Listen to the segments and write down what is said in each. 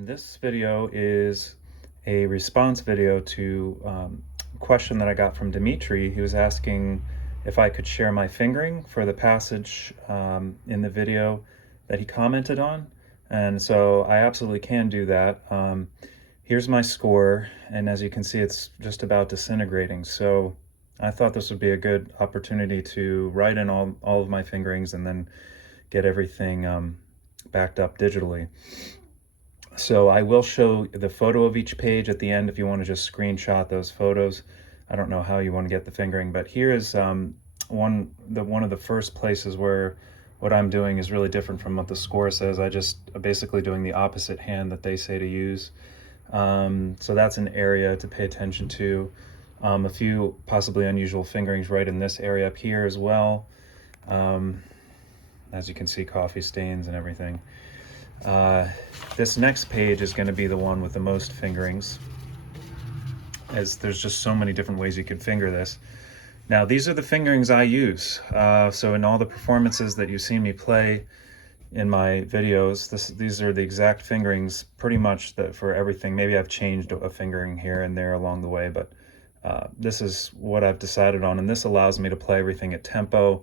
This video is a response video to a question that I got from Dimitri. He was asking if I could share my fingering for the passage in the video that he commented on. And so I absolutely can do that. Here's my score, and as you can see, it's just about disintegrating. So I thought this would be a good opportunity to write in all of my fingerings and then get everything backed up digitally. So I will show the photo of each page at the end if you want to just screenshot those photos. I don't know how you want to get the fingering, but here is one of the first places where what I'm doing is really different from what the score says. I just basically doing the opposite hand that they say to use. So that's an area to pay attention to. A few possibly unusual fingerings right in this area up here as well. As you can see, coffee stains and everything. This next page is going to be the one with the most fingerings, as there's just so many different ways you could finger this. Now these are the fingerings I use. So in all the performances that you see me play in my videos, these are the exact fingerings pretty much for everything. Maybe I've changed a fingering here and there along the way, but this is what I've decided on, and this allows me to play everything at tempo.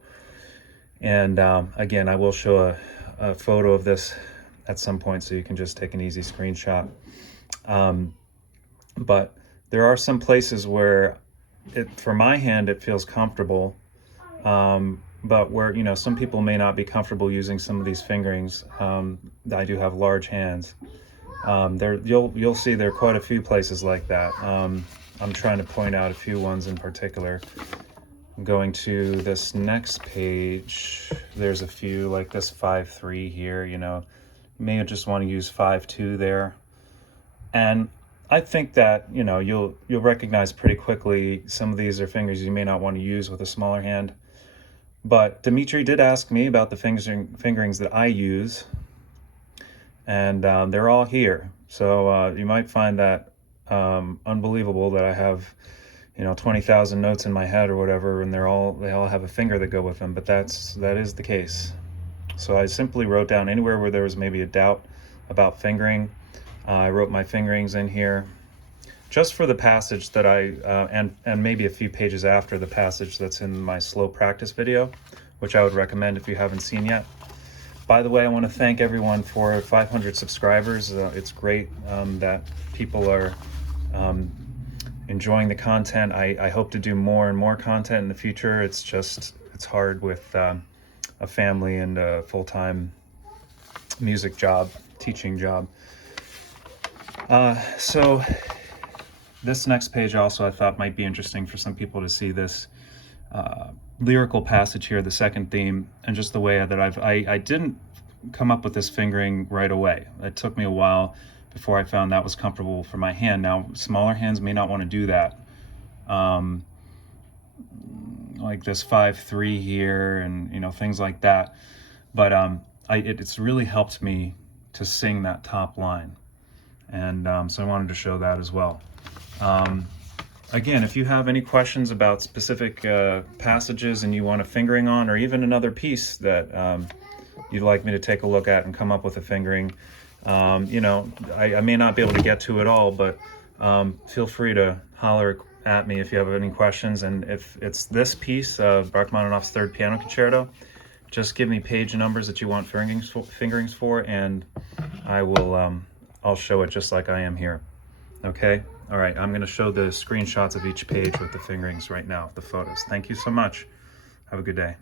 And again, I will show a photo of this at some point so you can just take an easy screenshot. But there are some places where for my hand it feels comfortable, but where some people may not be comfortable using some of these fingerings. I do have large hands. You'll see there are quite a few places like that. I'm trying to point out a few ones in particular. Going to this next page, there's a few like this 5-3 here. You may just want to use 5-2 there, and I think that you'll recognize pretty quickly some of these are fingers you may not want to use with a smaller hand. But Dimitri did ask me about the fingerings that I use, and they're all here. So you might find that unbelievable that I have 20,000 notes in my head or whatever, and they all have a finger that go with them, but that is the case. So I simply wrote down anywhere where there was maybe a doubt about fingering. I wrote my fingerings in here just for the passage that and maybe a few pages after the passage that's in my slow practice video, which I would recommend if you haven't seen yet. By the way, I want to thank everyone for 500 subscribers. It's great that people are enjoying the content. I hope to do more and more content in the future. It's hard with a family and a full-time music job, teaching job. So this next page also I thought might be interesting for some people to see this lyrical passage here, the second theme, and just the way that I didn't come up with this fingering right away. It took me a while before I found that was comfortable for my hand. Now, smaller hands may not want to do that. Like this 5-3 here and things like that. But it's really helped me to sing that top line. And so I wanted to show that as well. Again, if you have any questions about specific passages and you want a fingering on, or even another piece that you'd like me to take a look at and come up with a fingering, I may not be able to get to it all, but feel free to holler at me if you have any questions. And if it's this piece of Rachmaninoff's Third Piano Concerto, just give me page numbers that you want fingerings for, and I will I'll show it just like I am here. Okay? All right, I'm going to show the screenshots of each page with the fingerings right now, the photos. Thank you so much. Have a good day.